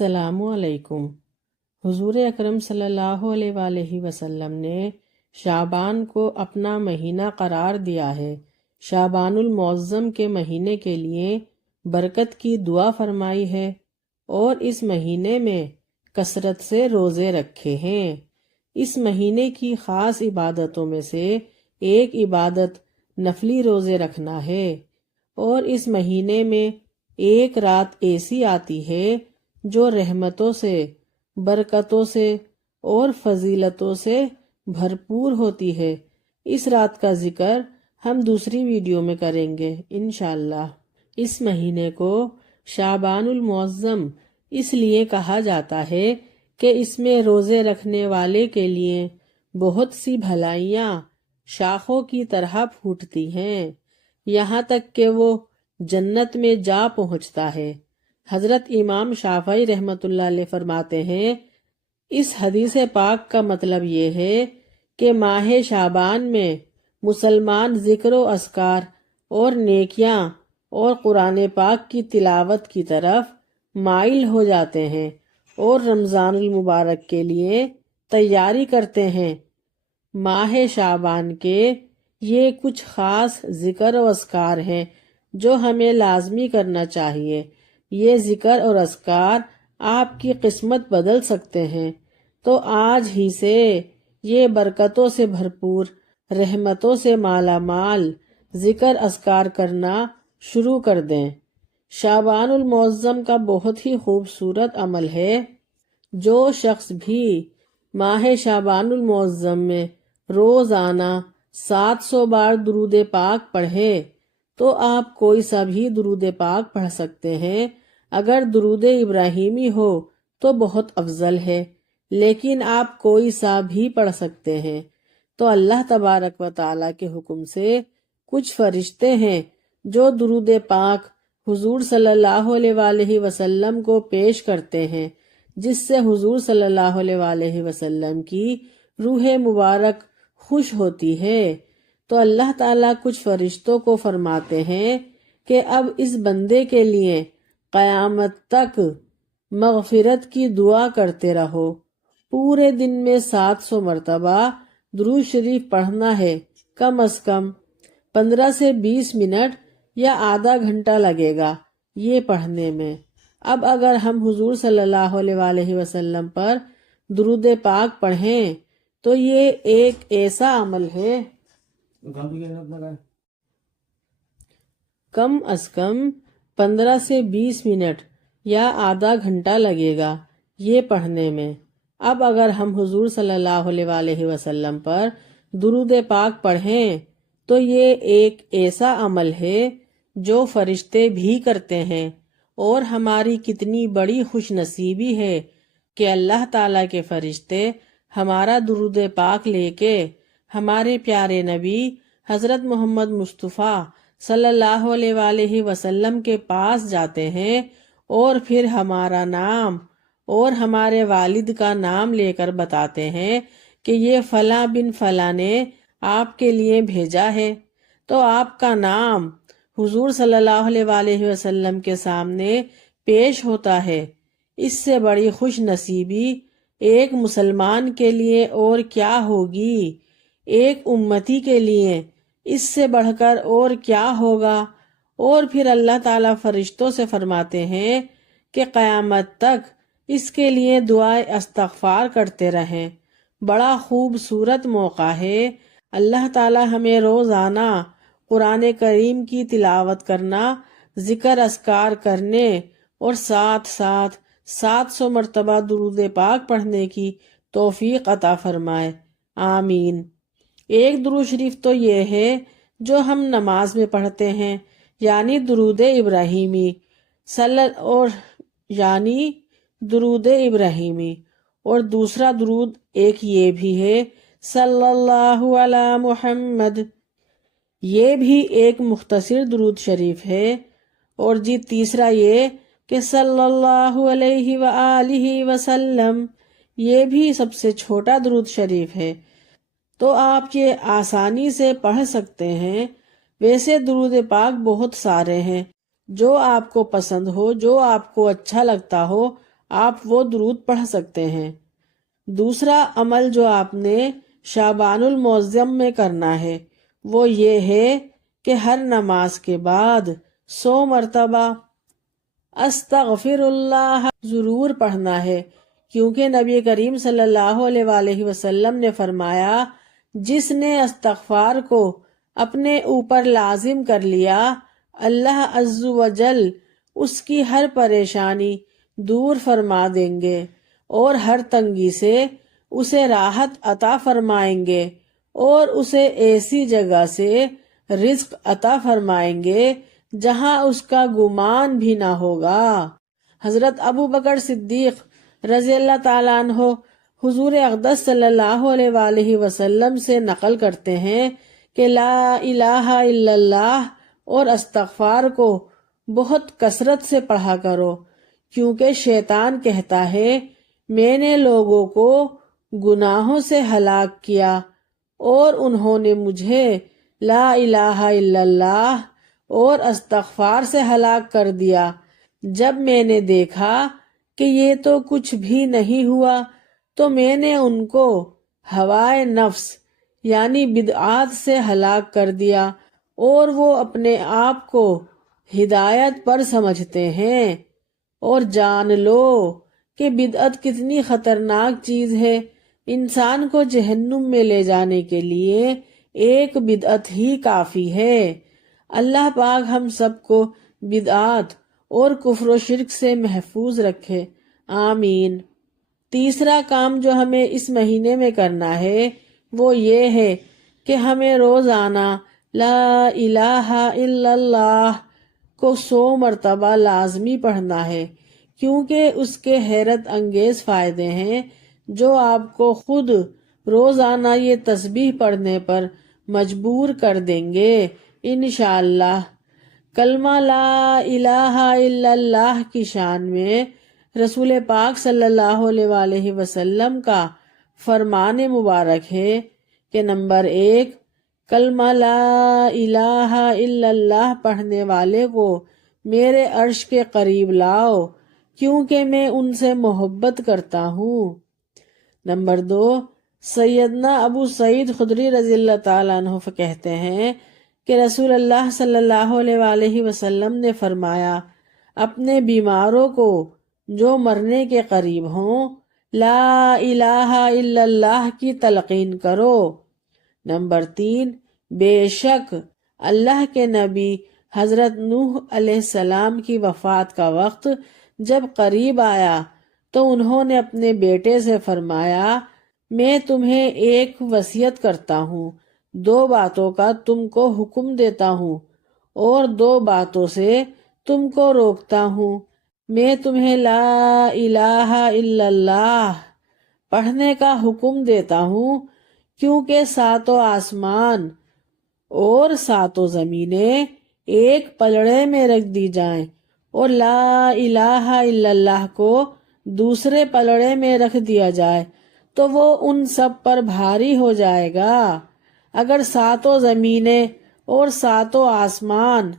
السلام علیکم۔ حضور اکرم صلی اللہ علیہ وآلہ وسلم نے شعبان کو اپنا مہینہ قرار دیا ہے۔ شعبان المعظم کے مہینے کے لیے برکت کی دعا فرمائی ہے اور اس مہینے میں کثرت سے روزے رکھے ہیں۔ اس مہینے کی خاص عبادتوں میں سے ایک عبادت نفلی روزے رکھنا ہے، اور اس مہینے میں ایک رات ایسی آتی ہے جو رحمتوں سے، برکتوں سے اور فضیلتوں سے بھرپور ہوتی ہے۔ اس رات کا ذکر ہم دوسری ویڈیو میں کریں گے انشاءاللہ۔ اس مہینے کو شعبان المعظم اس لیے کہا جاتا ہے کہ اس میں روزے رکھنے والے کے لیے بہت سی بھلائیاں شاخوں کی طرح پھوٹتی ہیں، یہاں تک کہ وہ جنت میں جا پہنچتا ہے۔ حضرت امام شافعی رحمۃ اللہ علیہ فرماتے ہیں، اس حدیث پاک کا مطلب یہ ہے کہ ماہ شعبان میں مسلمان ذکر و اذکار اور نیکیاں اور قرآن پاک کی تلاوت کی طرف مائل ہو جاتے ہیں اور رمضان المبارک کے لیے تیاری کرتے ہیں۔ ماہ شعبان کے یہ کچھ خاص ذکر و اذکار ہیں جو ہمیں لازمی کرنا چاہیے۔ یہ ذکر اور اذکار آپ کی قسمت بدل سکتے ہیں، تو آج ہی سے یہ برکتوں سے بھرپور، رحمتوں سے مالا مال ذکر اذکار کرنا شروع کر دیں۔ شعبان المعظم کا بہت ہی خوبصورت عمل ہے۔ جو شخص بھی ماہ شعبان المعظم میں روزانہ 700 بار درود پاک پڑھے تو آپ کوئی سا بھی درود پاک پڑھ سکتے ہیں۔ اگر درود ابراہیمی ہو تو بہت افضل ہے، لیکن آپ کوئی سا بھی پڑھ سکتے ہیں۔ تو اللہ تبارک و تعالیٰ کے حکم سے کچھ فرشتے ہیں جو درود پاک حضور صلی اللہ علیہ وآلہ وسلم کو پیش کرتے ہیں، جس سے حضور صلی اللہ علیہ وآلہ وسلم کی روح مبارک خوش ہوتی ہے۔ تو اللہ تعالیٰ کچھ فرشتوں کو فرماتے ہیں کہ اب اس بندے کے لیے قیامت تک مغفرت کی دعا کرتے رہو۔ پورے دن میں 700 مرتبہ درود شریف پڑھنا ہے، کم از کم 15 سے 20 منٹ یا آدھا گھنٹہ لگے گا یہ پڑھنے میں۔ اب اگر ہم حضور صلی اللہ علیہ وآلہ وسلم پر درود پاک پڑھیں تو یہ ایک ایسا عمل ہے کم از کم 15 سے 20 منٹ یا آدھا گھنٹہ لگے گا یہ پڑھنے میں۔ اب اگر ہم حضور صلی اللہ علیہ وآلہ وسلم پر درود پاک پڑھیں تو یہ ایک ایسا عمل ہے جو فرشتے بھی کرتے ہیں، اور ہماری کتنی بڑی خوش نصیبی ہے کہ اللہ تعالیٰ کے فرشتے ہمارا درود پاک لے کے ہمارے پیارے نبی حضرت محمد مصطفیٰ صلی اللہ علیہ وآلہ وسلم کے پاس جاتے ہیں، اور پھر ہمارا نام اور ہمارے والد کا نام لے کر بتاتے ہیں کہ یہ فلاں بن فلاں نے آپ کے لیے بھیجا ہے۔ تو آپ کا نام حضور صلی اللہ علیہ وآلہ وسلم کے سامنے پیش ہوتا ہے۔ اس سے بڑی خوش نصیبی ایک مسلمان کے لیے اور کیا ہوگی، ایک امتی کے لیے اس سے بڑھ کر اور کیا ہوگا۔ اور پھر اللہ تعالیٰ فرشتوں سے فرماتے ہیں کہ قیامت تک اس کے لیے دعائے استغفار کرتے رہیں۔ بڑا خوبصورت موقع ہے۔ اللہ تعالیٰ ہمیں روزانہ قرآن کریم کی تلاوت کرنا، ذکر اذکار کرنے اور ساتھ ساتھ 700 مرتبہ درود پاک پڑھنے کی توفیق عطا فرمائے، آمین۔ ایک درود شریف تو یہ ہے جو ہم نماز میں پڑھتے ہیں، یعنی درود ابراہیمی اور دوسرا درود ایک یہ بھی ہے صلی اللہ علی محمد، یہ بھی ایک مختصر درود شریف ہے۔ اور تیسرا یہ کہ صلی اللہ علیہ وآلہ وسلم، یہ بھی سب سے چھوٹا درود شریف ہے۔ تو آپ یہ آسانی سے پڑھ سکتے ہیں۔ ویسے درود پاک بہت سارے ہیں، جو آپ کو پسند ہو، جو آپ کو اچھا لگتا ہو آپ وہ درود پڑھ سکتے ہیں۔ دوسرا عمل جو آپ نے شعبان المعظم میں کرنا ہے وہ یہ ہے کہ ہر نماز کے بعد 100 مرتبہ استغفر اللہ ضرور پڑھنا ہے، کیونکہ نبی کریم صلی اللہ علیہ وآلہ وسلم نے فرمایا جس نے استغفار کو اپنے اوپر لازم کر لیا اللہ عز و جل اس کی ہر پریشانی دور فرما دیں گے اور ہر تنگی سے اسے راحت عطا فرمائیں گے اور اسے ایسی جگہ سے رزق عطا فرمائیں گے جہاں اس کا گمان بھی نہ ہوگا۔ حضرت ابو بکر صدیق رضی اللہ تعالیٰ عنہ حضور اقدس صلی اللہ علیہ وآلہ وسلم سے نقل کرتے ہیں کہ لا الہ الا اللہ اور استغفار کو بہت کثرت سے پڑھا کرو، کیونکہ شیطان کہتا ہے میں نے لوگوں کو گناہوں سے ہلاک کیا اور انہوں نے مجھے لا الہ الا اللہ اور استغفار سے ہلاک کر دیا۔ جب میں نے دیکھا کہ یہ تو کچھ بھی نہیں ہوا تو میں نے ان کو ہوائے نفس یعنی بدعات سے ہلاک کر دیا اور وہ اپنے آپ کو ہدایت پر سمجھتے ہیں۔ اور جان لو کہ بدعت کتنی خطرناک چیز ہے، انسان کو جہنم میں لے جانے کے لیے ایک بدعت ہی کافی ہے۔ اللہ پاک ہم سب کو بدعات اور کفر و شرک سے محفوظ رکھے، آمین۔ تیسرا کام جو ہمیں اس مہینے میں کرنا ہے وہ یہ ہے کہ ہمیں روزانہ لا الہ الا اللہ کو 100 مرتبہ لازمی پڑھنا ہے، کیونکہ اس کے حیرت انگیز فائدے ہیں جو آپ کو خود روزانہ یہ تسبیح پڑھنے پر مجبور کر دیں گے انشاءاللہ۔ کلمہ لا الہ الا اللہ کی شان میں رسول پاک صلی اللہ علیہ وآلہ وسلم کا فرمان مبارک ہے کہ نمبر 1، کلمہ لا الہ الا اللہ پڑھنے والے کو میرے عرش کے قریب لاؤ، کیونکہ میں ان سے محبت کرتا ہوں۔ نمبر 2، سیدنا ابو سعید خدری رضی اللہ تعالیٰ عنہ کہتے ہیں کہ رسول اللہ صلی اللہ علیہ وآلہ وسلم نے فرمایا اپنے بیماروں کو جو مرنے کے قریب ہوں لا الہ الا اللہ کی تلقین کرو۔ نمبر 3، بے شک اللہ کے نبی حضرت نوح علیہ السلام کی وفات کا وقت جب قریب آیا تو انہوں نے اپنے بیٹے سے فرمایا میں تمہیں ایک وصیت کرتا ہوں، 2 باتوں کا تم کو حکم دیتا ہوں اور 2 باتوں سے تم کو روکتا ہوں۔ میں تمہیں لا الہ الا اللہ پڑھنے کا حکم دیتا ہوں، کیونکہ 7 آسمان اور 7 زمینیں ایک پلڑے میں رکھ دی جائیں اور لا الہ الا اللہ کو دوسرے پلڑے میں رکھ دیا جائے تو وہ ان سب پر بھاری ہو جائے گا۔ اگر 7 زمینیں اور 7 آسمان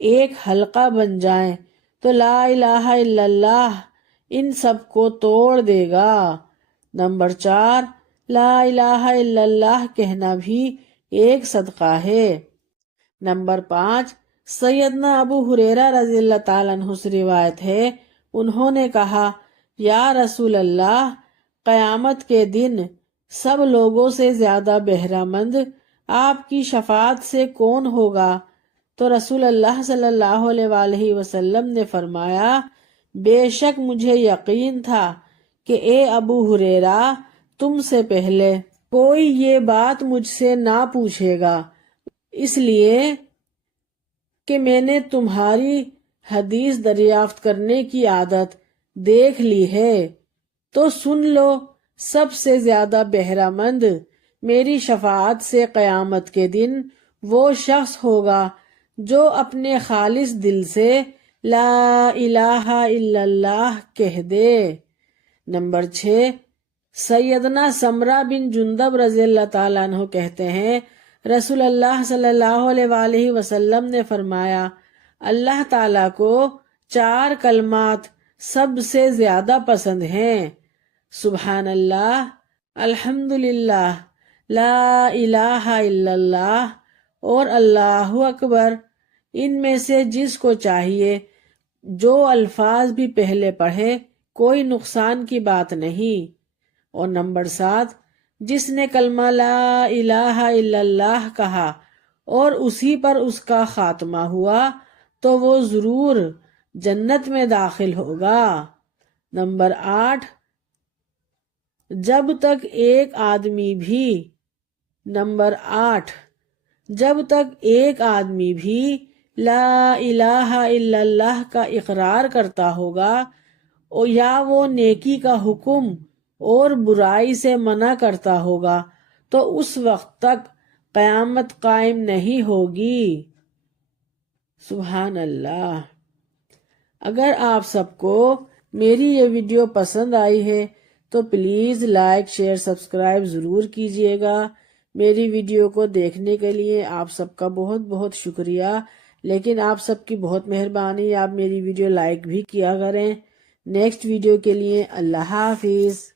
ایک حلقہ بن جائیں تو لا الہ الا اللہ ان سب کو توڑ دے گا۔ نمبر 4، لا الہ الا اللہ کہنا بھی ایک صدقہ ہے۔ نمبر 5، سیدنا ابو ہریرہ رضی اللہ تعالیٰ عنہ سے روایت ہے، انہوں نے کہا یا رسول اللہ، قیامت کے دن سب لوگوں سے زیادہ بہرہ مند آپ کی شفاعت سے کون ہوگا؟ تو رسول اللہ صلی اللہ علیہ وآلہ وسلم نے فرمایا بے شک مجھے یقین تھا کہ اے ابو ہریرہ تم سے پہلے کوئی یہ بات مجھ سے نہ پوچھے گا، اس لیے کہ میں نے تمہاری حدیث دریافت کرنے کی عادت دیکھ لی ہے۔ تو سن لو، سب سے زیادہ بہرہ مند میری شفاعت سے قیامت کے دن وہ شخص ہوگا جو اپنے خالص دل سے لا الہ الا اللہ کہہ دے۔ نمبر 6، سیدنا سمرہ بن جندب رضی اللہ تعالیٰ عنہ کہتے ہیں رسول اللہ صلی اللہ علیہ وآلہ وسلم نے فرمایا اللہ تعالیٰ کو 4 کلمات سب سے زیادہ پسند ہیں۔ سبحان اللہ، الحمدللہ، لا الہ الا اللہ اور اللہ اکبر، ان میں سے جس کو چاہیے جو الفاظ بھی پہلے پڑھے کوئی نقصان کی بات نہیں۔ اور نمبر 7، جس نے کلمہ لا الہ الا اللہ کہا اور اسی پر اس کا خاتمہ ہوا تو وہ ضرور جنت میں داخل ہوگا۔ نمبر 8، جب تک ایک آدمی بھی لا الہ الا اللہ کا اقرار کرتا ہوگا یا وہ نیکی کا حکم اور برائی سے منع کرتا ہوگا تو اس وقت تک قیامت قائم نہیں ہوگی۔ سبحان اللہ۔ اگر آپ سب کو میری یہ ویڈیو پسند آئی ہے تو پلیز لائک، شیئر، سبسکرائب ضرور کیجیے گا۔ میری ویڈیو کو دیکھنے کے لیے آپ سب کا بہت بہت شکریہ، لیکن آپ سب کی بہت مہربانی، آپ میری ویڈیو لائک بھی کیا کریں۔ نیکسٹ ویڈیو کے لیے اللہ حافظ۔